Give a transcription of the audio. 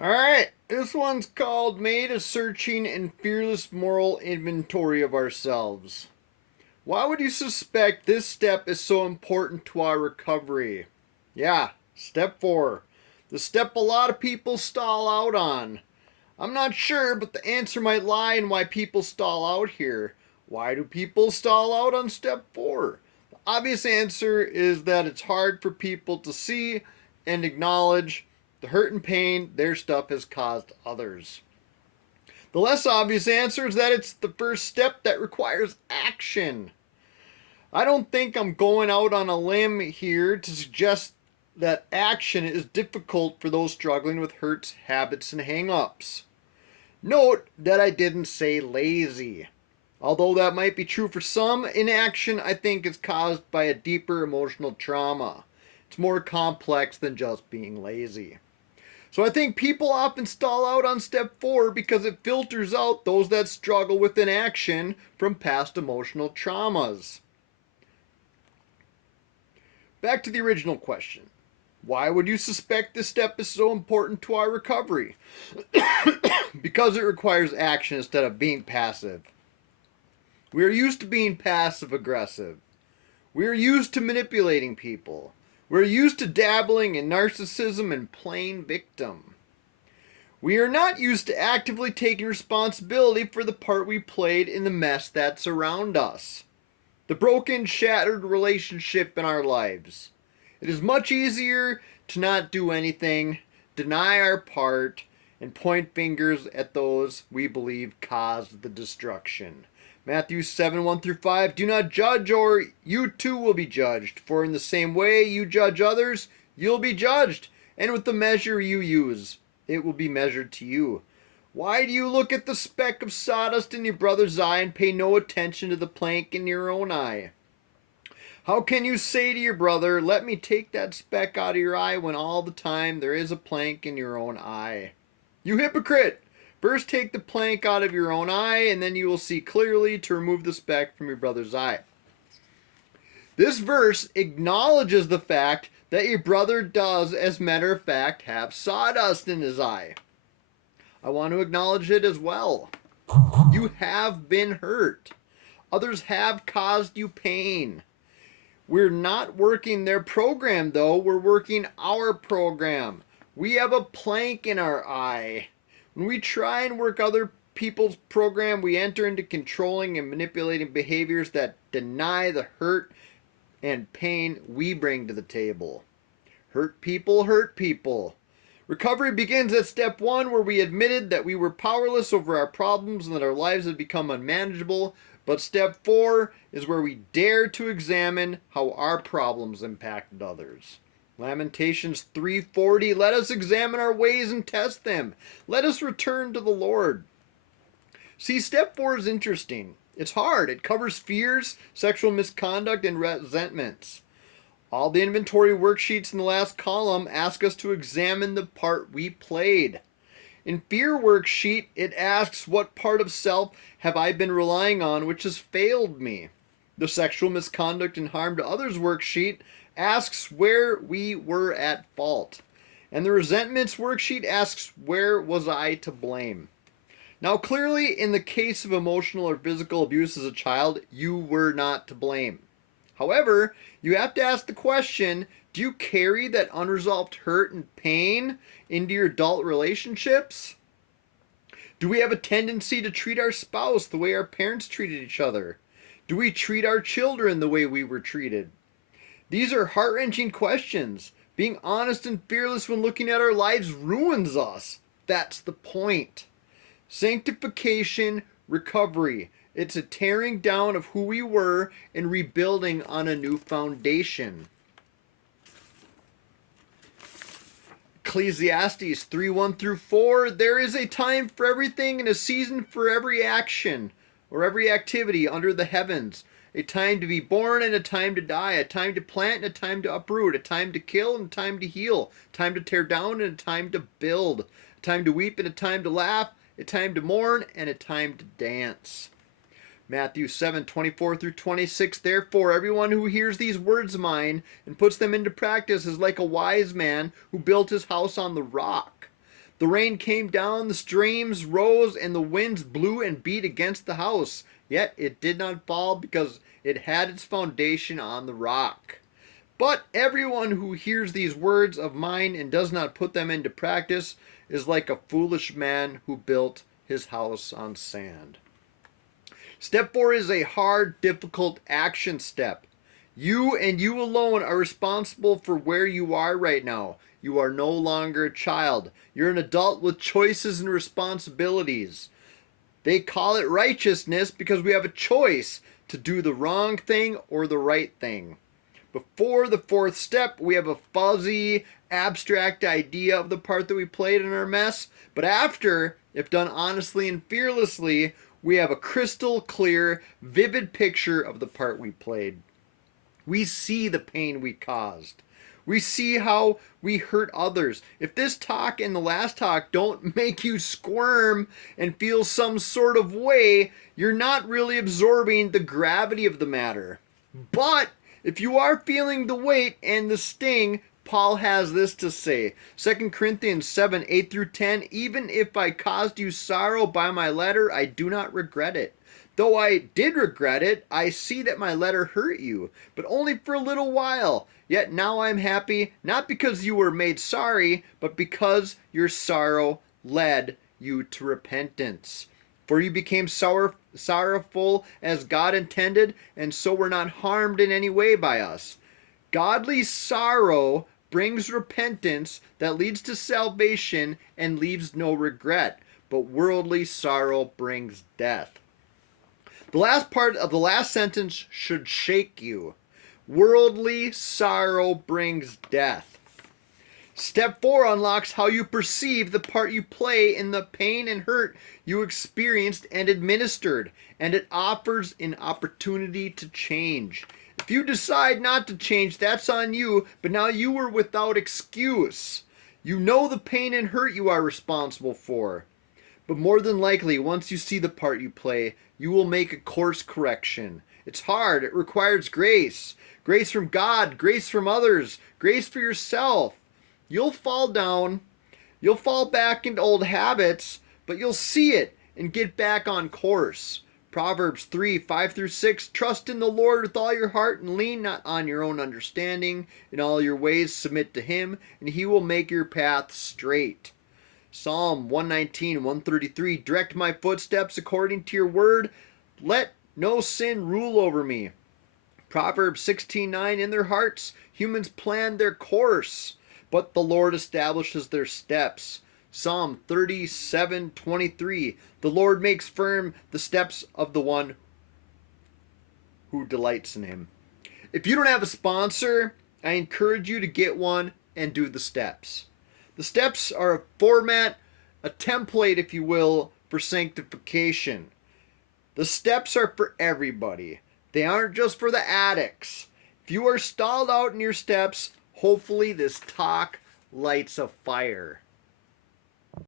Alright, this one's called Made a Searching and Fearless Moral Inventory of Ourselves. Why would you suspect this step is so important to our recovery? Yeah, step 4. The step a lot of people stall out on. I'm not sure, but the answer might lie in why people stall out here. Why do people stall out on step 4? The obvious answer is that it's hard for people to see and acknowledge the hurt and pain their stuff has caused others. The less obvious answer is that it's the first step that requires action. I don't think I'm going out on a limb here to suggest that action is difficult for those struggling with hurts, habits, and hang ups. Note that I didn't say lazy. Although that might be true for some, inaction I think is caused by a deeper emotional trauma. It's more complex than just being lazy. So I think people often stall out on step 4 because it filters out those that struggle with inaction from past emotional traumas. Back to the original question. Why would you suspect this step is so important to our recovery? Because it requires action instead of being passive. We are used to being passive aggressive. We are used to manipulating people. We're used to dabbling in narcissism and playing victim. We are not used to actively taking responsibility for the part we played in the mess that's around us. The broken, shattered relationship in our lives. It is much easier to not do anything, deny our part, and point fingers at those we believe caused the destruction. Matthew 7 1 through 5. Do not judge, or you too will be judged. For in the same way you judge others, you'll be judged. And with the measure you use, it will be measured to you. Why do you look at the speck of sawdust in your brother's eye and pay no attention to the plank in your own eye? How can you say to your brother, let me take that speck out of your eye, when all the time there is a plank in your own eye? You hypocrite! First take the plank out of your own eye, and then you will see clearly to remove the speck from your brother's eye. This verse acknowledges the fact that your brother does, as a matter of fact, have sawdust in his eye. I want to acknowledge it as well. You have been hurt. Others have caused you pain. We're not working their program, though. We're working our program. We have a plank in our eye. When we try and work other people's program, we enter into controlling and manipulating behaviors that deny the hurt and pain we bring to the table. Hurt people hurt people. Recovery begins at step 1, where we admitted that we were powerless over our problems and that our lives had become unmanageable. But step 4 is where we dare to examine how our problems impacted others. Lamentations 3:40. Let us examine our ways and test them. Let us return to the Lord. See, step 4 is interesting. It's hard. It covers fears, sexual misconduct, and resentments. All the inventory worksheets in the last column ask us to examine the part we played. In fear worksheet, it asks, what part of self have I been relying on which has failed me? The sexual misconduct and harm to others worksheet asks where we were at fault. And the resentments worksheet asks, where was I to blame? Now, clearly, in the case of emotional or physical abuse as a child, you were not to blame. However, you have to ask the question, do you carry that unresolved hurt and pain into your adult relationships? Do we have a tendency to treat our spouse the way our parents treated each other? Do we treat our children the way we were treated? These are heart-wrenching questions. Being honest and fearless when looking at our lives ruins us. That's the point. Sanctification, recovery. It's a tearing down of who we were and rebuilding on a new foundation. Ecclesiastes 3 1 through 4. There is a time for everything and a season for every action or every activity under the heavens. A time to be born and a time to die. A time to plant and a time to uproot. A time to kill and a time to heal. A time to tear down and a time to build. A time to weep and a time to laugh. A time to mourn and a time to dance. Matthew 7:24 through 26. Therefore, everyone who hears these words of mine and puts them into practice is like a wise man who built his house on the rock. The rain came down, the streams rose, and the winds blew and beat against the house. Yet it did not fall because it had its foundation on the rock. But everyone who hears these words of mine and does not put them into practice is like a foolish man who built his house on sand. Step 4 is a hard, difficult action step. You and you alone are responsible for where you are right now. You are no longer a child. You're an adult with choices and responsibilities. They call it righteousness because we have a choice to do the wrong thing or the right thing. Before the 4th step, we have a fuzzy, abstract idea of the part that we played in our mess. But after, if done honestly and fearlessly, we have a crystal clear, vivid picture of the part we played. We see the pain we caused. We see how we hurt others. If this talk and the last talk don't make you squirm and feel some sort of way, you're not really absorbing the gravity of the matter. But if you are feeling the weight and the sting, Paul has this to say. 2 Corinthians 7, 8 through 10, even if I caused you sorrow by my letter, I do not regret it. Though I did regret it, I see that my letter hurt you, but only for a little while. Yet now I am happy, not because you were made sorry, but because your sorrow led you to repentance. For you became sorrowful as God intended, and so were not harmed in any way by us. Godly sorrow brings repentance that leads to salvation and leaves no regret, but worldly sorrow brings death. The last part of the last sentence should shake you. Worldly sorrow brings death. Step 4 unlocks how you perceive the part you play in the pain and hurt you experienced and administered, and it offers an opportunity to change. If you decide not to change, that's on you, but now you are without excuse. You know the pain and hurt you are responsible for. But more than likely, once you see the part you play, you will make a course correction. It's hard. It requires grace. Grace from God, grace from others, grace for yourself. You'll fall down. You'll fall back into old habits, but you'll see it and get back on course. Proverbs 3, 5 through 6, trust in the Lord with all your heart and lean not on your own understanding. In all your ways submit to him, and he will make your path straight. Psalm 119, 133, direct my footsteps according to your word. Let no sin rule over me. Proverbs 16:9, in their hearts humans plan their course, but the Lord establishes their steps. Psalm 37:23, the Lord makes firm the steps of the one who delights in him. If you don't have a sponsor, I encourage you to get one and do the steps. The steps are a format, a template, if you will, for sanctification. The steps are for everybody. They aren't just for the addicts. If you are stalled out in your steps, hopefully this talk lights a fire.